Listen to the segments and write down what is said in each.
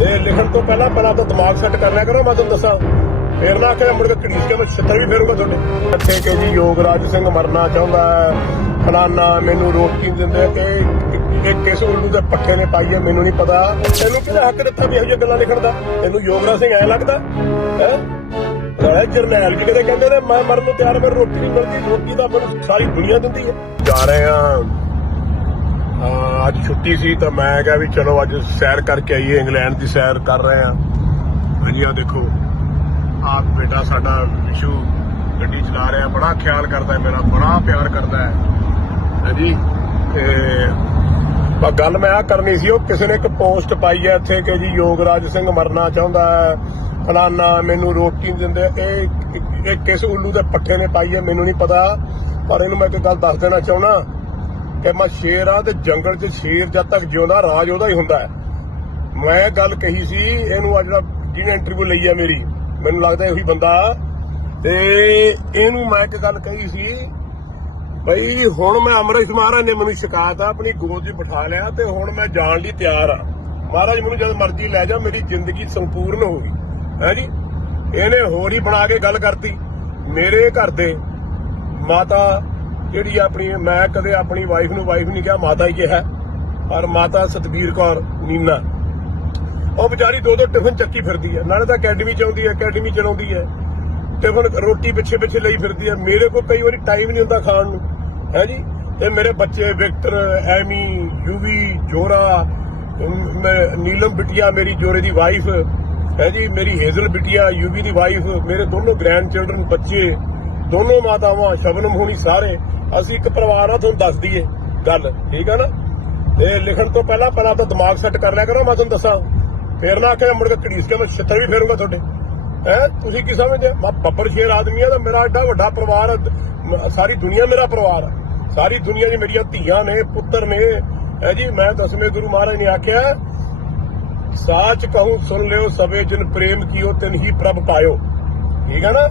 ਇਹ ਲਿਖਣ ਤੋਂ ਪਹਿਲਾਂ ਪਹਿਲਾਂ ਤਾਂ ਦਿਮਾਗ ਸੈੱਟ ਕਰ ਲਿਆ ਕਰੋ, ਮੈਂ ਤੁਹਾਨੂੰ ਦੱਸਾਂ। ਫੇਰ ਨਾ ਕਿ ਮੁੜ ਕੇ ਕੜੀਸ ਕੇ ਮੈਂ ਛਿੱਤਰ ਵੀ ਫੇਰੂਗਾ ਤੁਹਾਡੇ। ਇੱਥੇ ਕਿ ਜੀ ਯੋਗਰਾਜ ਸਿੰਘ ਮਰਨਾ ਚਾਹੁੰਦਾ ਹੈ। ਫਲਾਨਾ ਮੈਨੂੰ ਰੋਟੀ ਦਿੰਦੇ ਕਿ ਇਹ ਕਿਸ ਉੱਲੂ ਦੇ ਪੱਠੇ ਨੇ ਪਾਈ ਹੈ, ਮੈਨੂੰ ਨਹੀਂ ਪਤਾ। ਤੈਨੂੰ ਕਿਹਦਾ ਹੱਕ ਦਿੱਤਾ ਵੀ ਇਹੋ ਜਿਹੀਆਂ ਗੱਲਾਂ ਲਿਖਣ ਦਾ? ਤੈਨੂੰ ਯੋਗਰਾਜ ਸਿੰਘ ਐ ਲੱਗਦਾ? ਹੈ? ਰਾਏ ਜਰਨੈਲ ਜੀ ਕਦੇ ਕਹਿੰਦੇ ਨੇ, ਮੈਂ ਮਰਨ ਨੂੰ ਤਿਆਰ ਮੈਂ ਰੋਟੀ ਨਹੀਂ ਮਿਲਦੀ, ਰੋਟੀ ਤਾਂ ਮੈਨੂੰ ਸਾਰੀ ਦੁਨੀਆ ਦਿੰਦੀ ਹੈ। ਜਾ ਰਹੇ ਆ ਅੱਜ ਛੁੱਟੀ ਸੀ ਤਾਂ ਮੈਂ ਕਿਹਾ ਵੀ ਚਲੋ ਅੱਜ ਸੈਰ ਕਰਕੇ ਆਈਏ, ਇੰਗਲੈਂਡ ਦੀ ਸੈਰ ਕਰ ਰਹੇ ਆ ਹਾਂਜੀ ਆ ਦੇਖੋ ਆਪ ਬੇਟਾ ਸਾਡਾ ਵਿਸ਼ੂ ਗੱਡੀ ਚਲਾ ਰਿਹਾ, ਬੜਾ ਖਿਆਲ ਕਰਦਾ ਹੈ ਮੇਰਾ, ਬੜਾ ਪਿਆਰ ਕਰਦਾ ਹੈ। ਹਾਂਜੀ, ਤੇ ਪਰ ਗੱਲ ਮੈਂ ਆ ਕਰਨੀ ਸੀ, ਉਹ ਕਿਸੇ ਨੇ ਇੱਕ ਪੋਸਟ ਪਾਈ ਹੈ ਇੱਥੇ ਕਿ ਜੀ ਯੋਗਰਾਜ ਸਿੰਘ ਮਰਨਾ ਚਾਹੁੰਦਾ ਹੈ, ਫਲਾਨਾ ਮੈਨੂੰ ਰੋਟੀ ਨਹੀਂ ਦਿੰਦੇ, ਇਹ ਇਹ ਕਿਸ ਉੱਲੂ ਦੇ ਪੱਠੇ ਨੇ ਪਾਈ ਹੈ, ਮੈਨੂੰ ਨਹੀਂ ਪਤਾ, ਪਰ ਇਹਨੂੰ ਮੈਂ ਇੱਕ ਗੱਲ ਦੱਸ ਦੇਣਾ ਚਾਹੁੰਦਾ। ਕਿ ਮੈਂ ਸ਼ੇਰ ਆ ਤੇ ਜੰਗਲ 'ਚ ਸ਼ੇਰ ਜਦ ਤੱਕ ਜਿਉਂਦਾ, ਰਾਜ ਉਹਦਾ ਹੀ ਹੁੰਦਾ ਹੈ। ਮੈਂ ਗੱਲ ਕਹੀ ਸੀ, ਇਹਨੂੰ ਆ ਜਿਹੜਾ ਜਿਹਨੇ ਇੰਟਰਵਿਊ ਲਈ ਆ ਮੇਰੀ, ਮੈਨੂੰ ਲੱਗਦਾ ਇਹੀ ਬੰਦਾ। ਤੇ ਇਹਨੂੰ ਮੈਂ ਇੱਕ ਗੱਲ ਕਹੀ ਸੀ, ਬਈ ਹੁਣ ਮੈਂ ਅੰਮ੍ਰਿਤ ਮਹਾਰਾਜ ਨੇ ਮੈਨੂੰ ਸ਼ਿਕਾਇਤ ਆ, ਆਪਣੀ ਗੋਦ 'ਚ ਬਿਠਾ ਲਿਆ ਤੇ ਹੁਣ ਮੈਂ ਜਾਣ ਲਈ ਤਿਆਰ ਆ। ਮਹਾਰਾਜ ਮੈਨੂੰ ਜਦ ਮਰਜ਼ੀ ਲੈ ਜਾ, ਮੇਰੀ ਜ਼ਿੰਦਗੀ ਸੰਪੂਰਨ ਹੋ ਗਈ। ਹੈ ਜੀ? ਇਹਨੇ ਹੋਰ ਹੀ ਬਣਾ ਕੇ ਗੱਲ ਕਰਤੀ। ਮੇਰੇ ਘਰ ਦੇ ਮਾਤਾ ਜਿਹੜੀ ਆਪਣੀ, ਮੈਂ ਕਦੇ ਆਪਣੀ ਵਾਈਫ ਨੂੰ ਵਾਈਫ ਨਹੀਂ ਕਿਹਾ, ਮਾਤਾ ਹੀ ਕਿਹਾ। ਪਰ ਮਾਤਾ ਸਤਬੀਰ ਕੌਰ, ਨੀਨਾ। ਉਹ ਵਿਚਾਰੀ ਦੋ ਦੋ ਟਿਫਨ ਚੱਕੀ ਫਿਰਦੀ ਹੈ। ਨਾਲੇ ਤਾਂ ਅਕੈਡਮੀ ਚ ਹੈ ਅਕੈਡਮੀ ਚਲਾਉਂਦੀ ਹੈ। ਟਿਫਨ ਰੋਟੀ ਪਿੱਛੇ ਪਿੱਛੇ ਲਈ ਫਿਰਦੀ ਹੈ। ਮੇਰੇ ਕੋਲ ਕਈ ਵਾਰੀ ਟਾਈਮ ਨਹੀਂ ਹੁੰਦਾ ਖਾਣ ਨੂੰ। ਹੈ ਜੀ? ਤੇ ਮੇਰੇ ਬੱਚੇ ਵਿਕਟਰ, ਐਮੀ, ਯੂਵੀ, ਜੋਰਾ ਨੀਲਮ ਬਿਟਿਆ, ਮੇਰੀ ਜੋਰੇ ਦੀ ਵਾਈਫ ਹੈ ਜੀ? ਮੇਰੀ ਹੇਜ਼ਲ ਬਿਟਿਆ, ਯੂਵੀ ਦੀ ਵਾਈਫ ਮੇਰੇ ਦੋਨੋਂ ਗ੍ਰੈਂਡ ਚਿਲਡਰਨ ਬੱਚੇ, ਦੋਨੋਂ ਮਾਤਾਵਾਂ, ਸ਼ਬਨਮ ਹੋਣੀ ਸਾਰੇ। ਅਸੀਂ ਇੱਕ ਪਰਿਵਾਰ ਆ ਤੁਹਾਨੂੰ ਦੱਸ ਦਈਏ ਗੱਲ ਠੀਕ ਆ ਨਾ? ਤੇ ਲਿਖਣ ਤੋਂ ਪਹਿਲਾਂ ਪਹਿਲਾਂ ਤਾਂ ਦਿਮਾਗ ਸੈੱਟ ਕਰ ਲਿਆ ਕਰੋ ਮੈਂ ਤੁਹਾਨੂੰ ਦੱਸਾਂ। ਫੇਰ ਨਾ ਕਿ ਮੁੜ ਕੇ ਕੜੀਸ ਕੇ ਮੈਂ ਛਿੱਤਰ ਵੀ ਫੇਰੂਗਾ ਤੁਹਾਡੇ। ਹੈ? ਤੁਸੀਂ ਕੀ ਸਮਝਦੇ? ਮੈਂ ਬੱਬਰ ਸ਼ੇਰ ਆਦਮੀ ਆ ਤਾਂ ਮੇਰਾ ਐਡਾ ਵੱਡਾ ਪਰਿਵਾਰ ਆ, ਸਾਰੀ ਦੁਨੀਆ ਮੇਰਾ ਪਰਿਵਾਰ ਆ। ਸਾਰੀ ਦੁਨੀਆ 'ਚ ਮੇਰੀਆਂ ਧੀਆਂ ਨੇ ਪੁੱਤਰ ਨੇ। ਹੈ ਜੀ ਮੈਂ ਦਸਵੇਂ ਗੁਰੂ ਮਹਾਰਾਜ ਨੇ ਆਖਿਆ ਸਾਚ ਕਹੂੰ ਸੁਣ ਲਿਓ ਸਵੇ ਜਿਨ ਪ੍ਰੇਮ ਕੀਓ ਤਿਨ ਹੀ ਪ੍ਰਭ ਪਾਇਓ। ਠੀਕ ਹੈ ਨਾ?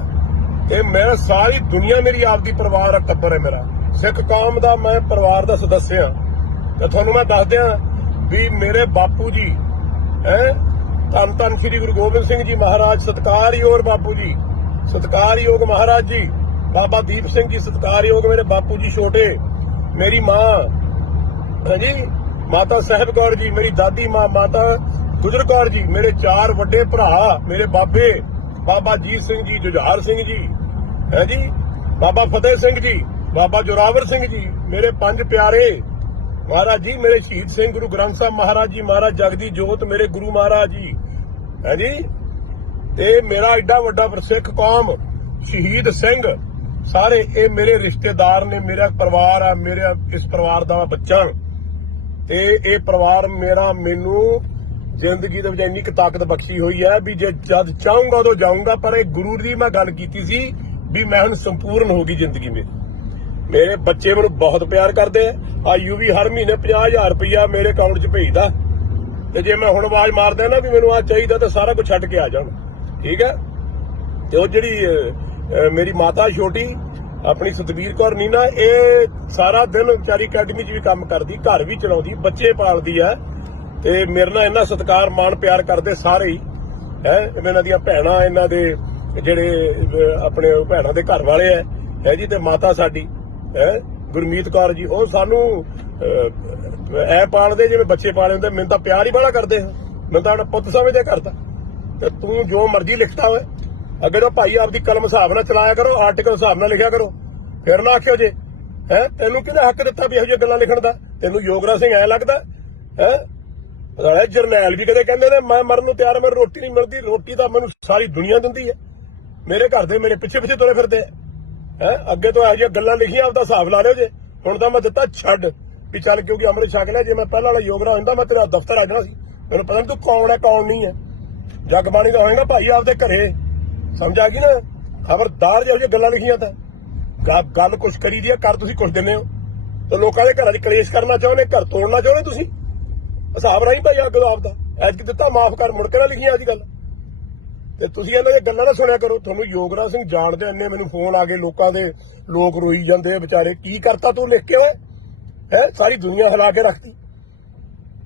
ਤੇ ਮੈਂ ਸਾਰੀ ਦੁਨੀਆ ਮੇਰੀ ਆਪਦੀ ਪਰਿਵਾਰ ਆ ਟੱਬਰ ਹੈ ਮੇਰਾ। ਸਿੱਖ ਕੌਮ ਦਾ ਮੈਂ ਪਰਿਵਾਰ ਦਾ ਸਦੱਸਿਆ ਤੇ ਤੁਹਾਨੂੰ ਮੈਂ ਦੱਸ ਦਿਆਂ ਵੀ ਮੇਰੇ ਬਾਪੂ ਜੀ, ਹੈ? ਧੰਨ ਧੰਨ ਸ੍ਰੀ ਗੁਰੂ ਗੋਬਿੰਦ ਸਿੰਘ ਜੀ ਮਹਾਰਾਜ, ਸਤਕਾਰਯੋਗ ਬਾਪੂ ਜੀ, ਸਤਕਾਰਯੋਗ ਮਹਾਰਾਜ ਜੀ, ਬਾਬਾ ਦੀਪ ਸਿੰਘ ਜੀ, ਸਤਕਾਰਯੋਗ ਮੇਰੇ ਬਾਪੂ ਜੀ ਛੋਟੇ, ਮੇਰੀ ਮਾਂ ਹਾਂਜੀ ਮਾਤਾ ਸਾਹਿਬ ਕੌਰ ਜੀ, ਮੇਰੀ ਦਾਦੀ ਮਾਂ, ਮਾਤਾ ਗੁਜਰ ਕੌਰ ਜੀ, ਮੇਰੇ ਚਾਰ ਵੱਡੇ ਭਰਾ, ਮੇਰੇ ਬਾਬੇ ਬਾਬਾ ਜੀਤ ਸਿੰਘ ਜੀ, ਜੁਝਾਰ ਸਿੰਘ ਜੀ, ਹੈ ਜੀ? ਬਾਬਾ ਫਤਿਹ ਸਿੰਘ ਜੀ, ਬਾਬਾ ਜੋਰਾਵਰ ਸਿੰਘ ਜੀ, ਮੇਰੇ ਪੰਜ ਪਿਆਰੇ। ਮਹਾਰਾਜ ਜੀ, ਮੇਰੇ ਸ਼ਹੀਦ ਸਿੰਘ ਗੁਰੂ ਗ੍ਰੰਥ ਸਾਹਿਬ ਮਹਾਰਾਜ ਜੀ, ਮਹਾਰਾਜ ਜਗਦੀ ਜੋਤ ਮੇਰੇ ਗੁਰੂ ਮਹਾਰਾਜ ਜੀ, ਹੈ ਜੀ? ਤੇ ਮੇਰਾ ਐਡਾ ਵੱਡਾ ਸਿੱਖ ਕੌਮ, ਸ਼ਹੀਦ ਸਿੰਘ, ਸਾਰੇ ਇਹ ਮੇਰੇ ਰਿਸ਼ਤੇਦਾਰ ਨੇ, ਮੇਰਾ ਪਰਿਵਾਰ ਆ, ਮੇਰਾ ਇਸ ਪਰਿਵਾਰ ਦਾ ਬੱਚਾ। ਤੇ ਇਹ ਪਰਿਵਾਰ ਮੇਰਾ ਮੈਨੂੰ ਜ਼ਿੰਦਗੀ ਦੇ ਵਿੱਚ ਇੰਨੀ ਕੁ ਤਾਕਤ ਬਖਸ਼ੀ ਹੋਈ ਹੈ ਵੀ ਜੇ ਜਦ ਚਾਹੂੰਗਾ ਉਦੋਂ ਜਾਊਂਗਾ, ਪਰ ਇਹ ਗੁਰੂ ਦੀ ਮੈਂ ਗੱਲ ਕੀਤੀ ਸੀ ਵੀ ਮੈਂ ਹੁਣ ਸੰਪੂਰਨ ਹੋ ਗਈ ਜ਼ਿੰਦਗੀ ਮੇਰੀ ਮੇਰੇ ਬੱਚੇ ਮੈਨੂੰ ਬਹੁਤ ਪਿਆਰ ਕਰਦੇ ਆ। ਆ ਯੂਵੀ ਹਰ ਮਹੀਨੇ 50000 ਰੁਪਇਆ ਮੇਰੇ ਅਕਾਊਂਟ 'ਚ ਭੇਜਦਾ। ਤੇ ਜੇ ਮੈਂ ਹੁਣ ਆਵਾਜ਼ ਮਾਰਦਾ ਨਾ ਵੀ ਮੈਨੂੰ ਆ ਚਾਹੀਦਾ ਤਾਂ ਸਾਰਾ ਕੁਝ ਛੱਡ ਕੇ ਆ ਜਾਣ ਠੀਕ ਹੈ? ਤੇ ਉਹ ਜਿਹੜੀ ਮੇਰੀ ਮਾਤਾ ਛੋਟੀ, ਆਪਣੀ ਸਤਵੀਰ ਕੌਰ ਨੀਨਾ, ਇਹ ਸਾਰਾ ਦਿਨ ਵਿਚਾਰੀ ਅਕੈਡਮੀ 'ਚ ਵੀ ਕੰਮ ਕਰਦੀ, ਘਰ ਵੀ ਚਲਾਉਂਦੀ, ਬੱਚੇ ਪਾਲਦੀ ਆ ਤੇ ਮੇਰੇ ਨਾਲ ਇੰਨਾ ਸਤਿਕਾਰ, ਮਾਣ, ਪਿਆਰ ਕਰਦੇ ਸਾਰੇ ਹੀ, ਹੈ, ਇਹਨਾਂ ਦੀਆਂ ਭੈਣਾਂ, ਇਹਨਾਂ ਦੇ ਜਿਹੜੇ ਆਪਣੇ ਭੈਣਾਂ ਦੇ ਘਰ ਵਾਲੇ ਆ ਹੈ ਜੀ, ਤੇ ਮਾਤਾ ਸਾਡੀ, ਹੈ, ਗੁਰਮੀਤ ਕੌਰ ਜੀ, ਉਹ ਸਾਨੂੰ ਐ ਪਾਲਦੇ, ਜਿਵੇਂ ਬੱਚੇ ਪਾਲੇ ਹੁੰਦੇ, ਮੈਨੂੰ ਤਾਂ ਪਿਆਰ ਹੀ ਬੜਾ ਕਰਦੇ ਮੈਨੂੰ ਤਾਂ ਪੁੱਤ ਸਮਝਦੇ ਕਰਦਾ। ਤੇ ਤੂੰ ਜੋ ਮਰਜ਼ੀ ਲਿਖਦਾ ਹੋਏ ਅੱਗੇ ਤੋਂ ਭਾਈ ਆਪਦੀ ਕਲਮ ਹਿਸਾਬ ਨਾਲ ਚਲਾਇਆ ਕਰੋ ਆਰਟੀਕਲ ਹਿਸਾਬ ਨਾਲ ਲਿਖਿਆ ਕਰੋ। ਫਿਰ ਨਾ ਆਖਿਓ ਜੇ, ਹੈ, ਤੈਨੂੰ ਕਿਹਦਾ ਹੱਕ ਦਿੱਤਾ ਵੀ ਇਹੋ ਜਿਹੀਆਂ ਗੱਲਾਂ ਲਿਖਣ ਦਾ? ਤੈਨੂੰ ਯੋਗਰਾ ਸਿੰਘ ਐ ਲੱਗਦਾ, ਹੈ ਰਾਏ ਜਰਨੈਲ ਵੀ ਕਦੇ ਕਹਿੰਦੇ ਨੇ, ਮੈਂ ਮਰਨ ਨੂੰ ਤਿਆਰ ਮੈਨੂੰ ਰੋਟੀ ਨਹੀਂ ਮਿਲਦੀ, ਰੋਟੀ ਤਾਂ ਮੈਨੂੰ ਸਾਰੀ ਦੁਨੀਆ ਦਿੰਦੀ ਹੈ। ਮੇਰੇ ਘਰ ਦੇ ਮੇਰੇ ਪਿੱਛੇ ਪਿੱਛੇ ਤੁਰੇ ਫਿਰਦੇ ਆ। ਹੈ, ਅੱਗੇ ਤੋਂ ਇਹੋ ਜਿਹੀਆਂ ਗੱਲਾਂ ਲਿਖੀਆਂ, ਆਪਦਾ ਹਿਸਾਬ ਲਾ ਲਿਓ ਜੇ। ਹੁਣ ਤਾਂ ਮੈਂ ਦਿੱਤਾ ਛੱਡ ਵੀ ਚੱਲ ਕਿਉਂਕਿ ਅੰਮ੍ਰਿਤ ਛਕ ਲਿਆ, ਜੇ ਮੈਂ ਪਹਿਲਾਂ ਵਾਲਾ ਯੋਗਰਾ ਹੁੰਦਾ, ਮੈਂ ਤੇਰਾ ਦਫ਼ਤਰ ਆ ਜਾਣਾ ਸੀ। ਮੈਨੂੰ ਪਤਾ ਨਹੀਂ ਤੂੰ ਕੌਣ ਹੈ, ਕੌਣ ਨਹੀਂ ਹੈ। ਜਗ ਬਾਣੀ ਦਾ ਹੋਏਗਾ ਭਾਈ ਆਪਦੇ ਘਰੇ। ਸਮਝ ਆ ਗਈ ਨਾ? ਖਬਰਦਾਰ ਜਿਹੋ ਜਿਹੀਆਂ ਗੱਲਾਂ ਲਿਖੀਆਂ ਤਾਂ। ਗੱਲ ਕੁਛ ਕਰੀ ਦੀ ਆ, ਕਰ ਤੁਸੀਂ ਕੁਛ ਦਿੰਦੇ ਹੋ। ਤੇ ਲੋਕਾਂ ਦੇ ਘਰਾਂ 'ਚ ਕਲੇਸ਼ ਕਰਨਾ ਚਾਹੁੰਦੇ, ਘਰ ਤੋੜਨਾ ਚਾਹੁੰਦੇ ਤੁਸੀਂ? ਹਿਸਾਬ ਰਾਹੀਂ ਭਾਈ ਅੱਗ ਦਾ ਆਪਦਾ। ਐਤਕ ਦਿੱਤਾ, ਮਾਫ ਕਰ, ਮੁੜ ਕੇ ਨਾ ਲਿਖੀਆਂ ਅੱਜ ਗੱਲ ਤੇ ਤੁਸੀਂ ਇਹਨਾਂ ਦੀਆਂ ਗੱਲਾਂ ਨਾ ਸੁਣਿਆ ਕਰੋ। ਤੁਹਾਨੂੰ ਯੋਗਰਾਜ ਸਿੰਘ ਜਾਣਦੇ ਇੰਨੇ ਮੈਨੂੰ ਫੋਨ ਆ ਗਏ, ਲੋਕਾਂ ਦੇ ਲੋਕ ਰੋਈ ਜਾਂਦੇ ਆ ਵਿਚਾਰੇ। ਕੀ ਕਰਤਾ ਤੂੰ ਲਿਖ ਕੇ ਓਏ? ਹੈ? ਸਾਰੀ ਦੁਨੀਆ ਹਿਲਾ ਕੇ ਰੱਖਤੀ।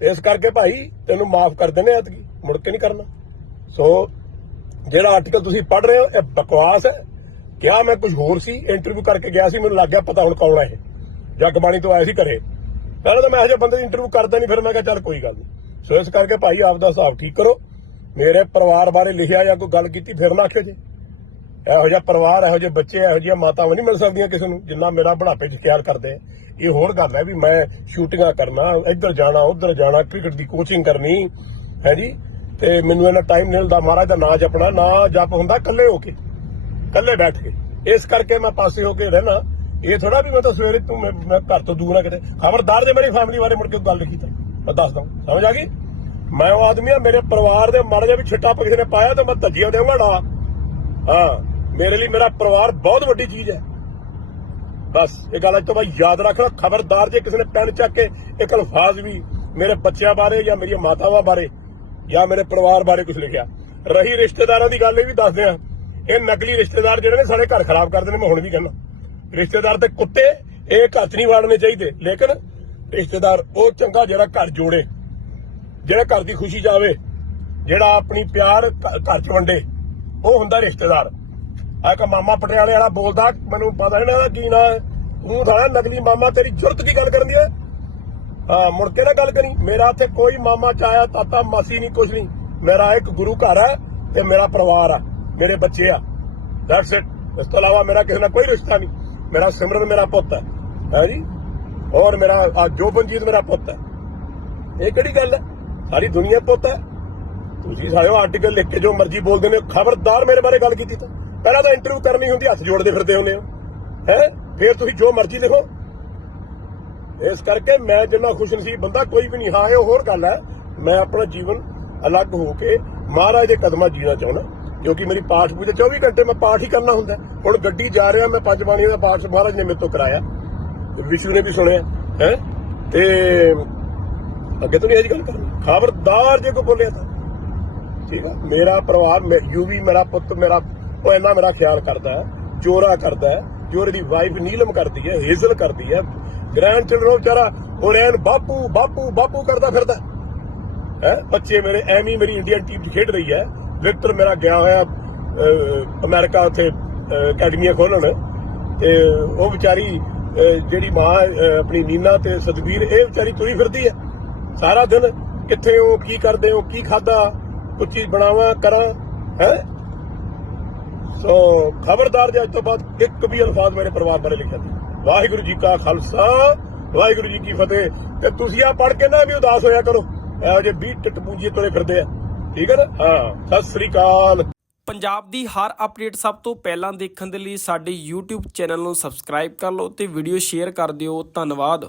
ਇਸ ਕਰਕੇ ਭਾਈ ਤੈਨੂੰ ਮਾਫ ਕਰ ਦਿੰਦੇ ਐਤਕੀ। ਮੁੜ ਕੇ ਨਹੀਂ ਕਰਨਾ। ਸੋ, ਜਿਹੜਾ ਆਰਟੀਕਲ ਤੁਸੀਂ ਪੜ੍ਹ ਰਹੇ ਹੋ, ਇਹ ਬਕਵਾਸ ਹੈ। ਕਿਹਾ ਮੈਂ ਕੁਝ ਹੋਰ ਸੀ ਇੰਟਰਵਿਊ ਕਰਕੇ ਗਿਆ ਸੀ, ਮੈਨੂੰ ਲੱਗ ਗਿਆ ਪਤਾ ਹੁਣ ਕੌਣ ਹੈ ਇਹ। ਜਗਬਾਣੀ ਤੋਂ ਆਇਆ ਸੀ ਘਰੇ। ਪਹਿਲਾਂ ਤਾਂ ਮੈਂ ਇਹੋ ਬੰਦੇ ਦੀ ਇੰਟਰਵਿਊ ਕਰਦਾ ਨਹੀਂ, ਫਿਰ ਮੈਂ ਕਿਹਾ ਚੱਲ ਕੋਈ ਗੱਲ ਨਹੀਂ। ਸੋ ਇਸ ਕਰਕੇ ਭਾਈ ਆਪਦਾ ਹਿਸਾਬ ਠੀਕ ਕਰੋ। ਮੇਰੇ ਪਰਿਵਾਰ ਬਾਰੇ ਲਿਖਿਆ ਜਾਂ ਕੋਈ ਗੱਲ ਕੀਤੀ, ਫਿਰ ਨਾ ਆਖਿਓ ਜੀ। ਇਹੋ ਜਿਹਾ ਪਰਿਵਾਰ, ਇਹੋ ਜਿਹੇ ਬੱਚੇ, ਇਹੋ ਜਿਹੀਆਂ ਮਾਤਾਵਾਂ ਨਹੀਂ ਮਿਲ ਸਕਦੀਆਂ ਕਿਸੇ ਨੂੰ, ਜਿੰਨਾ ਮੇਰਾ ਬੁਢਾਪੇ 'ਚ ਖਿਆਲ ਕਰਦੇ ਇਹ ਹੋਰ ਗੱਲ ਹੈ ਵੀ ਮੈਂ ਸ਼ੂਟਿੰਗਾਂ ਕਰਨਾ, ਇੱਧਰ ਜਾਣਾ, ਉੱਧਰ ਜਾਣਾ, ਕ੍ਰਿਕਟ ਦੀ ਕੋਚਿੰਗ ਕਰਨੀ, ਹੈ ਜੀ? ਤੇ ਮੈਨੂੰ ਇਹਨਾਂ ਟਾਈਮ ਨਹੀਂ ਮਿਲਦਾ, ਮਹਾਰਾਜ ਦਾ ਨਾਂ ਜਪਣਾ, ਨਾ ਜਪ ਹੁੰਦਾ ਇਕੱਲੇ ਹੋ ਕੇ, ਇਕੱਲੇ ਬੈਠ ਕੇ। ਇਸ ਕਰਕੇ ਮੈਂ ਪਾਸੇ ਹੋ ਕੇ ਰਹਿਣਾ। ਇਹ ਥੋੜਾ ਵੀ ਮੈਂ ਤਾਂ ਸਵੇਰੇ ਤੂੰ ਮੈਂ ਮੈਂ ਘਰ ਤੋਂ ਦੂਰ ਨਾ ਕਿਤੇ। ਖਬਰਦਾਰ ਜੇ ਮੇਰੀ ਫੈਮਿਲੀ ਬਾਰੇ ਮੁੜ ਕੇ ਗੱਲ ਲਿਖੀ ਤਾਂ ਮੈਂ ਦੱਸਦਾ ਸਮਝ ਆ ਗਈ? ਮੈਂ ਉਹ ਆਦਮੀ ਆ, ਮੇਰੇ ਪਰਿਵਾਰ ਦੇ ਮਾੜਾ ਜਿਹਾ ਵੀ ਛਿੱਟਾ ਕਿਸੇ ਨੇ ਪਾਇਆ ਤਾਂ ਮੈਂ ਧੱਜੀਆਂ ਦੇਵਾਂਗਾ ਡਾ ਹਾਂ, ਮੇਰੇ ਲਈ ਮੇਰਾ ਪਰਿਵਾਰ ਬਹੁਤ ਵੱਡੀ ਚੀਜ਼ ਹੈ। ਬਸ, ਇਹ ਗੱਲ ਅੱਜ ਤੋਂ ਬਾਅਦ ਯਾਦ ਰੱਖਣਾ ਖਬਰਦਾਰ ਜੇ ਕਿਸੇ ਨੇ ਪੈਨ ਚੱਕ ਕੇ ਇੱਕ ਅਲਫਾਜ਼ ਵੀ ਮੇਰੇ ਬੱਚਿਆਂ ਬਾਰੇ ਜਾਂ ਮੇਰੀਆਂ ਮਾਤਾਵਾਂ ਬਾਰੇ ਜਾਂ ਮੇਰੇ ਪਰਿਵਾਰ ਬਾਰੇ ਕੁਝ ਲਿਖਿਆ। ਰਹੀ ਰਿਸ਼ਤੇਦਾਰਾਂ ਦੀ ਗੱਲ ਇਹ ਵੀ ਦੱਸਦੇ ਆ। ਇਹ ਨਕਲੀ ਰਿਸ਼ਤੇਦਾਰ ਜਿਹੜੇ ਨੇ ਸਾਡੇ ਘਰ ਖਰਾਬ ਕਰਦੇ ਨੇ, ਮੈਂ ਹੁਣ ਵੀ ਕਹਿੰਦਾ। ਰਿਸ਼ਤੇਦਾਰ ਤੇ ਕੁੱਤੇ, ਇਹ ਘਰ 'ਚ ਨਹੀਂ ਵਾੜਨੇ ਚਾਹੀਦੇ। ਲੇਕਿਨ ਰਿਸ਼ਤੇਦਾਰ, ਉਹ ਚੰਗਾ ਜਿਹੜਾ ਘਰ ਜੋੜੇ, ਜਿਹੜਾ ਘਰ ਦੀ ਖੁਸ਼ੀ ਜਾਵੇ, ਜਿਹੜਾ ਆਪਣੀ ਪਿਆਰ ਘਰ 'ਚ ਵੰਡੇ, ਉਹ ਹੁੰਦਾ ਰਿਸ਼ਤੇਦਾਰ। ਆ ਇੱਕ ਮਾਮਾ ਪਟਿਆਲੇ ਵਾਲਾ ਬੋਲਦਾ, ਮੈਨੂੰ ਪਤਾ ਨਹੀਂ ਇਹਦਾ ਕੀ ਨਾਂ ਤੂੰ ਥਾਣਾ ਨਕਲੀ ਮਾਮਾ ਤੇਰੀ ਜ਼ਰੂਰਤ ਕੀ ਗੱਲ ਕਰਨ ਦੀ ਹੈ। ਹਾਂ ਮੁੜ ਕੇ ਨਾ ਗੱਲ ਕਰੀ। ਮੇਰਾ ਇੱਥੇ ਕੋਈ ਮਾਮਾ ਚਾਇਆ, ਤਾਤਾ, ਮਾਸੀ ਨਹੀਂ ਕੁਛ ਨਹੀਂ ਮੇਰਾ ਇੱਕ ਗੁਰੂ ਘਰ ਆ ਤੇ ਮੇਰਾ ਪਰਿਵਾਰ ਆ। ਮੇਰੇ ਬੱਚੇ ਆ। ਦੈਟਸ ਇਟ ਇਸ ਤੋਂ ਇਲਾਵਾ ਮੇਰਾ ਕਿਸੇ ਨਾਲ ਕੋਈ ਰਿਸ਼ਤਾ ਨਹੀਂ ਮੇਰਾ ਸਿਮਰਨ ਮੇਰਾ ਪੁੱਤ ਹੈ। ਹੈ ਜੀ? ਔਰ ਮੇਰਾ ਜੋਬਨਜੀਤ ਮੇਰਾ ਪੁੱਤ ਹੈ। ਇਹ ਕਿਹੜੀ ਗੱਲ ਹੈ? ਸਾਰੀ ਦੁਨੀਆ ਪੁੱਤ ਹੈ। ਤੁਸੀਂ ਸਾਰੇ ਆਰਟੀਕਲ ਲਿਖ ਕੇ ਜੋ ਮਰਜ਼ੀ ਬੋਲਦੇ ਨੇ ਖਬਰਦਾਰ ਮੇਰੇ ਬਾਰੇ ਗੱਲ ਕੀਤੀ ਤਾਂ। ਪਹਿਲਾਂ ਤਾਂ ਇੰਟਰਵਿਊ ਕਰਨੀ ਹੁੰਦੀ, ਹੱਥ ਜੋੜਦੇ ਫਿਰਦੇ ਹੁੰਦੇ ਹੋ। ਹੈ? ਫਿਰ ਤੁਸੀਂ ਜੋ ਮਰਜ਼ੀ ਲਿਖੋ। ਇਸ ਕਰਕੇ ਮੈਂ ਜਿੰਨਾ ਖੁਸ਼ ਖੁਸ਼ਨਸੀਬ ਬੰਦਾ, ਕੋਈ ਵੀ ਨਹੀਂ। ਹਾਂ, ਇਹ ਹੋਰ ਗੱਲ ਹੈ। ਮੈਂ ਆਪਣਾ ਜੀਵਨ ਅਲੱਗ ਹੋ ਕੇ ਮਹਾਰਾਜ ਦੇ ਕਦਮਾਂ ਜੀਣਾ ਚਾਹੁੰਦਾ। ਕਿਉਂਕਿ ਮੇਰੀ ਪਾਠ ਪੂਜਾ 24 ਘੰਟੇ ਮੈਂ ਪਾਠ ਹੀ ਕਰਨਾ ਹੁੰਦਾ। ਹੁਣ ਗੱਡੀ ਜਾ ਰਿਹਾ, ਮੈਂ ਪੰਜ ਬਾਣੀਆਂ ਦਾ ਪਾਠ ਮਹਾਰਾਜ ਨੇ ਮੇਰੇ ਤੋਂ ਕਰਾਇਆ। ਵਿਸ਼ੂ ਨੇ ਵੀ ਸੁਣਿਆ, ਹੈ? ਤੇ ਅੱਗੇ ਤੋਂ ਨਹੀਂ ਇਹ ਗੱਲ ਕਰਨੀ। ਖਬਰਦਾਰ ਜੇ ਕੋਈ ਬੋਲਿਆ ਤਾਂ। ਠੀਕ ਆ? ਮੇਰਾ ਪਰਿਵਾਰ ਯੂਵੀ, ਮੇਰਾ ਪੁੱਤ, ਮੇਰਾ ਉਹ ਇੰਨਾ ਮੇਰਾ ਖਿਆਲ ਕਰਦਾ ਹੈ ਜੋਰਾ ਕਰਦਾ ਹੈ ਜੋਰੇ ਦੀ ਵਾਈਫ ਨੀਲਮ ਕਰਦੀ ਹੈ, ਹੇਜ਼ਲ ਕਰਦੀ ਹੈ। ਗ੍ਰੈਂਡ ਚਿਲਡਰਨ ਵਿਚਾਰਾ ਉਹ ਰਹਿਣ ਬਾਪੂ ਬਾਪੂ ਬਾਪੂ ਕਰਦਾ ਫਿਰਦਾ। ਹੈ? ਬੱਚੇ ਮੇਰੇ, ਐਵੇਂ ਮੇਰੀ ਇੰਡੀਅਨ ਟੀਮ ਖੇਡ ਰਹੀ ਹੈ। ਵਿਕਟਰ ਮੇਰਾ ਗਿਆ ਹੋਇਆ ਅਹ, ਅਮਰੀਕਾ ਉੱਥੇ ਅਕੈਡਮੀਆਂ ਖੋਲਣ ਤੇ ਉਹ ਵਿਚਾਰੀ ਜਿਹੜੀ ਮਾਂ ਆਪਣੀ ਨੀਨਾ ਤੇ ਸਤਵੀਰ ਇਹ ਵਿਚਾਰੀ ਤੁਰੀ ਫਿਰਦੀ ਹੈ। ਸਾਰਾ ਦਿਨ ਕਿੱਥੇ ਹੋ ਕੀ ਕਰਦੇ ਹੋ ਕੀ ਖਾਦਾ ਕੁਝ ਚੀਜ਼ ਬਣਾਵਾਂ ਕਰਾਂ ਹੈ? ਸੋ ਖਬਰਦਾਰ ਜੇ ਅੱਜ ਤੋਂ ਬਾਅਦ ਇੱਕ ਵੀ ਅਲਫਾਜ਼ ਮੇਰੇ ਪਰਿਵਾਰ ਬਾਰੇ ਲਿਖਿਆ ਵਾਹਿਗੁਰੂ ਜੀ ਕਾ ਖਾਲਸਾ ਵਾਹਿਗੁਰੂ ਜੀ ਕੀ ਫਤਿਹ। ਤੇ ਤੁਸੀਂ ਆ ਪੜ੍ਹ ਕੇ ਨਾ ਵੀ ਉਦਾਸ ਹੋਇਆ ਕਰੋ। ਇਹੋ ਜਿਹੇ 20 ਟਟਪੂੰਜੀ ਤੁਰੇ ਫਿਰਦੇ ਆ। ਠੀਕ ਹੈ ਨਾ? ਹਾਂ, ਸਤਿ ਸ੍ਰੀ ਅਕਾਲ। ਪੰਜਾਬ ਦੀ ਹਰ ਅਪਡੇਟ ਸਭ ਤੋਂ ਪਹਿਲਾਂ ਦੇਖਣ ਦੇ ਲਈ ਸਾਡੇ YouTube ਚੈਨਲ ਨੂੰ ਸਬਸਕ੍ਰਾਈਬ ਕਰ ਲਓ ਤੇ ਵੀਡੀਓ ਸ਼ੇਅਰ ਕਰ ਦਿਓ। ਧੰਨਵਾਦ।